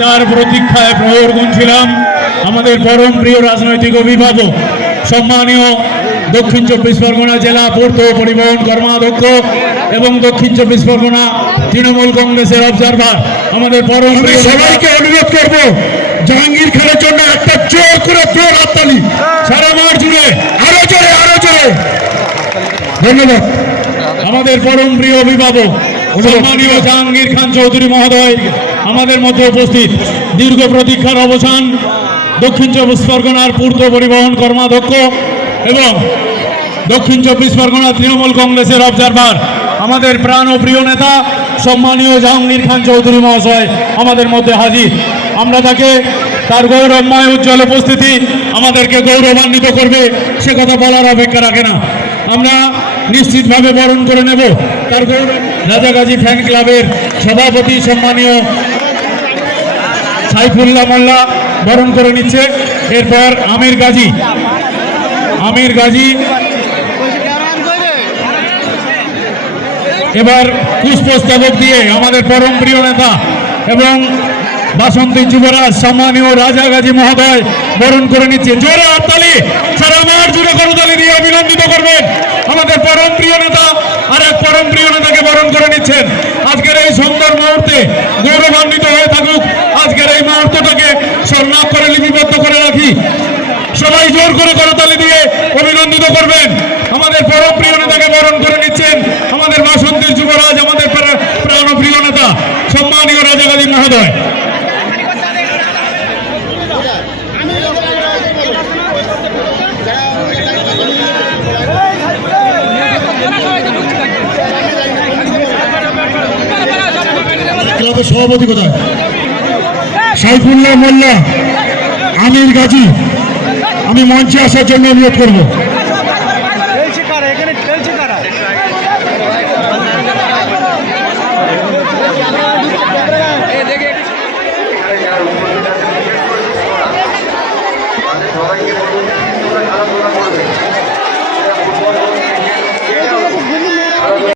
যার প্রতীক্ষায় প্রহর গুনছিলাম আমাদের পরম প্রিয় রাজনৈতিক অভিভাবক সম্মানীয় দক্ষিণ চব্বিশ পরগনা জেলা পূর্ত পরিবহন কর্মাধ্যক্ষ এবং দক্ষিণ চব্বিশ পরগনা তৃণমূল কংগ্রেসের অবজারভার আমাদের পরম প্রিয় সবাইকে অনুরোধ করব জাহাঙ্গীর খানের জন্য একটা জোর করে জোর হাততালি সারা মাঠ জুড়ে আরো জোরে ধন্যবাদ। আমাদের পরম প্রিয় অভিভাবক সম্মানীয় জাহাঙ্গীর খান চৌধুরী মহোদয় আমাদের মধ্যে উপস্থিত। দীর্ঘ প্রতীক্ষার অবসান দক্ষিণ চব্বিশ পরগনার পূর্ত পরিবহন কর্মাধ্যক্ষ এবং দক্ষিণ চব্বিশ পরগনা তৃণমূল কংগ্রেসের অবজারভার আমাদের প্রাণ ও প্রিয় নেতা সম্মানীয় জাহাঙ্গীর খান চৌধুরী মহাশয় আমাদের মধ্যে হাজির। আমরা তাকে তার গৌরবময় উজ্জ্বল উপস্থিতি আমাদেরকে গৌরবান্বিত করবে সে কথা বলার অপেক্ষা রাখে না। আমরা নিশ্চিতভাবে বরণ করে নেব তার গৌরব। রাজাগাজী ফ্যান ক্লাবের সভাপতি সম্মানীয় সাইফুল্লাহ মোল্লা বরণ করে নিচ্ছে। এরপর আমির গাজী এবার পুষ্পস্তবক দিয়ে আমাদের পরম প্রিয় নেতা এবং বাসন্তী যুবরাজ সম্মানীয় রাজাগাজী মহোদয় বরণ করে নিচ্ছে। জোরে হাততালি সারা মাঠ জুড়ে করতালি দিয়ে অভিনন্দিত করবেন আমাদের পরম প্রিয় নেতা। আর এক পরম প্রিয় নেতাকে বরণ করে নিচ্ছেন। আজকের এই সুন্দর মুহূর্তে গৌরবান্বিত হয়ে থাকুক। আজকের এই মুহূর্তটাকে স্বর্ণাক্ষরে লিপিবদ্ধ করে রাখি। সবাই জোর করে করতালি দিয়ে অভিনন্দিত করবেন আমাদের পরম প্রিয় নেতাকে বরণ করে নিচ্ছেন আমাদের বাসন্তীর যুবরাজ আমাদের প্রাণ প্রিয় নেতা সম্মানীয় রাজাগাজী মহোদয়। ক্লাবের সভাপতি কোথায়? সাইফুল্লাহ মোল্লা, আমির গাজী, আমি মঞ্চে আসার জন্য অনুরোধ করব।